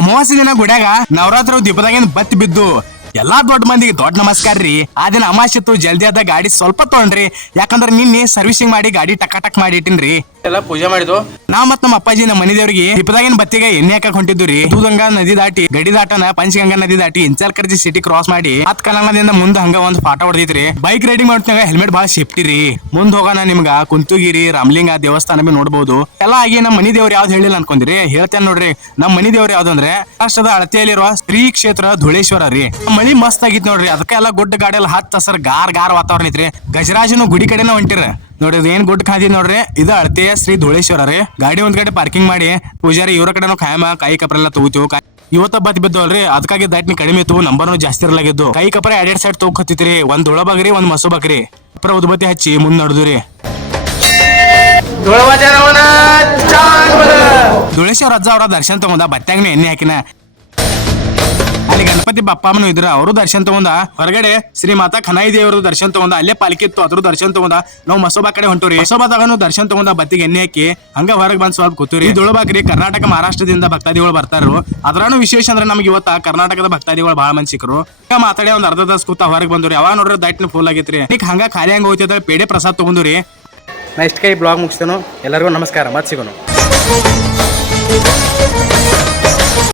ಅಮಾವಾಸ್ಯ ದಿನ ಗುಡ್ಯಾಗ ನವರಾತ್ರ ದೀಪದಾಗಿಂದ ಬತ್ತಿ ಬಿದ್ದು ಎಲ್ಲಾ ದೊಡ್ಡ ಮಂದಿಗೆ ದೊಡ್ಡ ನಮಸ್ಕಾರ ರೀ. ಆ ದಿನ ಅಮಾವಾಸ್ಯತ್ತು ಜಲ್ದಿ ಆದ ಗಾಡಿ ಸ್ವಲ್ಪ ತಗೊಂಡ್ರಿ, ಯಾಕಂದ್ರೆ ನಿನ್ನೆ ಸರ್ವಿಸಿಂಗ್ ಮಾಡಿ ಗಾಡಿ ಟಕ್ ಮಾಡಿ ಇಟ್ಟಿನ್ರಿ. ಎಲ್ಲ ಪೂಜೆ ಮಾಡಿದ್ವು. ನಾವ್ ಮತ್ ನಮ್ಮ ಅಪ್ಪಾಜಿ ನಮ್ಮ ಮನಿ ದೇವ್ರಿಗೆ ದೀಪದಾಗಿನ ಬತ್ತಿಗೆ ಎಣ್ಣೆ ಹಾಕಕ್ ಹೊಂಟಿದ್ದು ರೀ. ದೂದಂಗ ನದಿ ದಾಟಿ ಗಡಿ ದಾಟನ ಪಂಚಗಂಗಾ ನದಿ ದಾಟಿ ಇಂಚಲ್ ಕರ್ಜಿ ಸಿಟಿ ಕ್ರಾಸ್ ಮಾಡಿ ಹತ್ ಕಲಂಗದಿಂದ ಮುಂದ್ ಹಂಗ ಒಂದ್ ಫಾಟ ಹೊಡೆದಿತ್ರಿ. ಬೈಕ್ ರೈಡಿಂಗ್ ಮಾಡ್ತಾಗ ಹೆಲ್ಮೆಟ್ ಬಾಳ ಸೇಫ್ಟಿ ರೀ. ಮುಂದ್ ಹೋಗೋಣ ನಿಮ್ಗ ಕುಂತುಗಿರಿ ರಾಮಲಿಂಗ ದೇವಸ್ಥಾನ ಬಿ ನೋಡ್ಬೋದು. ಎಲ್ಲ ಆಗಿ ನಮ್ಮ ಮನಿ ದೇವ್ರು ಯಾವ್ದು ಹೇಳಿಲ್ಲ ಅನ್ಕೊಂಡ್ರಿ, ಹೇಳ್ತೇನೆ ನೋಡ್ರಿ. ನಮ್ಮ ಮನಿ ದೇವ್ರು ಯಾವ್ದು ಅಂದ್ರೆ ರಾಷ್ಟ್ರದ ಅಳತೆಯಲ್ಲಿರುವ ಶ್ರೀ ಕ್ಷೇತ್ರ ಧೂಳೇಶ್ವರ ರೀ. ಮಳಿ ಮಸ್ತ್ ಆಗಿತ್ ನೋಡ್ರಿ. ಅದಕ್ಕೆ ಎಲ್ಲ ಗುಡ್ಡ ಗಾಡಿ ಎಲ್ಲ ಹತ್ತು ಹಸರ್ ಗಾರ್ ವಾತಾವರಣ ಐತ್ರಿ. ಗಜರಾಜನು ಗುಡಿ ಕಡೆನ ಹೊಂಟಿರ ನೋಡ್ರಿ. ಏನ್ ಗುಡ್ ಕಾದಿದ್ ನೋಡ್ರಿ, ಇದು ಅಳತೆಯ ಶ್ರೀ ಧೂಳೇಶ್ವರ ರೀ. ಗಾಡಿ ಒಂದ್ ಕಡೆ ಪಾರ್ಕಿಂಗ್ ಮಾಡಿ ಪೂಜಾರಿ ಇವ್ರ ಕಡೆನೂ ಖಾಯಮ ಕಾಯಿ ಕಪ್ರೆಲ್ಲ ತಗೋತೀವಿ. ಇವತ್ತ ಬತ್ ಬಿದ್ದವಲ್ರಿ, ಅದಕ್ಕಾಗಿ ದಾಟ್ನಿ ಕಡಿಮೆ ಇತ್ತು, ನಂಬರ್ನು ಜಾಸ್ತಿ ಇರಲಾಗಿದ್ದು. ಕೈ ಕಪ್ರೆ 2 ಸೈಡ್ ತಗೋತಿತ್ರಿ. ಒಂದ್ ಉಳಬಗ್ರಿ ಒಂದ್ ಮಸೂಬಕ್ರಿ ಅಪ್ರ ಉದ್ಬತ್ತಿ ಹಚ್ಚಿ ಮುಂದ್ ನಡೆದ್ರಿ. ಧೂಳೇಶ್ವರ ಅಜ್ಜ ಅವರ ದರ್ಶನ ತಗೊಂಡ ಬತ್ತಾಗ್ನ ಎಣ್ಣೆ ಹಾಕಿನ. ಅಲ್ಲಿ ಗಣಪತಿ ಬಪ್ಪಮ್ಮನು ಇದ್ರ, ಅವರು ದರ್ಶನ ತಗೊಂಡ. ಹೊರಗಡೆ ಶ್ರೀ ಮಾತಾ ಖನಾಯಿ ದೇವರು ದರ್ಶನ ತಗೊಂಡ. ಅಲ್ಲೇ ಪಾಲಿಕೆ ಇತ್ತು, ಅದ್ರ ದರ್ಶನ ತಗೊಂಡ. ನಾವು ಮಸೋಬಾ ಕಡೆ ಹೊಂಟೂರಿ. ಮಸೋಬಾದಾಗನು ದರ್ಶನ ತಗೊಂಡ, ಬತ್ತಿಗೆ ಎಣ್ಣೆ ಹಾಕಿ ಹಂಗ ಹೊರಗೆ ಬಂದ್ ಸ್ವಲ್ಪ ಕೂತೂರಿ. ಧೂಳಬಾಗ್ರಿ ಕರ್ನಾಟಕ ಮಹಾರಾಷ್ಟ್ರದಿಂದ ಭಕ್ತಾದಿಗಳು ಬರ್ತಾರು. ಅದ್ರಾನು ವಿಶೇಷ ಅಂದ್ರೆ ನಮ್ಗೆ ಇವತ್ತ ಕರ್ನಾಟಕದ ಭಕ್ತಾದಿಗಳು ಬಹಳ ಮಂದಿ ಸಿಕ್ಕರು. ಮಾತಾಡಿ ಒಂದ್ ಅರ್ಧ ತಾಸ ಕೂತ ಹೊರಗೆ ಬಂದ್ರಿ. ಯಾವಾಗ ನೋಡ್ರಿ ದೈಟ್ನ ಫುಲ್ ಆಗಿತ್ರಿ. ಈಗ ಹಂಗ ಖಾಲಿ ಹಂಗ ಹೋಯ್ತದ ಪೇಡೆ ಪ್ರಸಾದ್ ತಗೊಂಡ್ರಿ. ನೆಕ್ಸ್ಟ್ ಕೈ ಬ್ಲಾಗ್ ಮುಗಿಸ್ತೇನು. ಎಲ್ಲರಿಗೂ ನಮಸ್ಕಾರ, ಮತ್ ಸಿಗೋನು.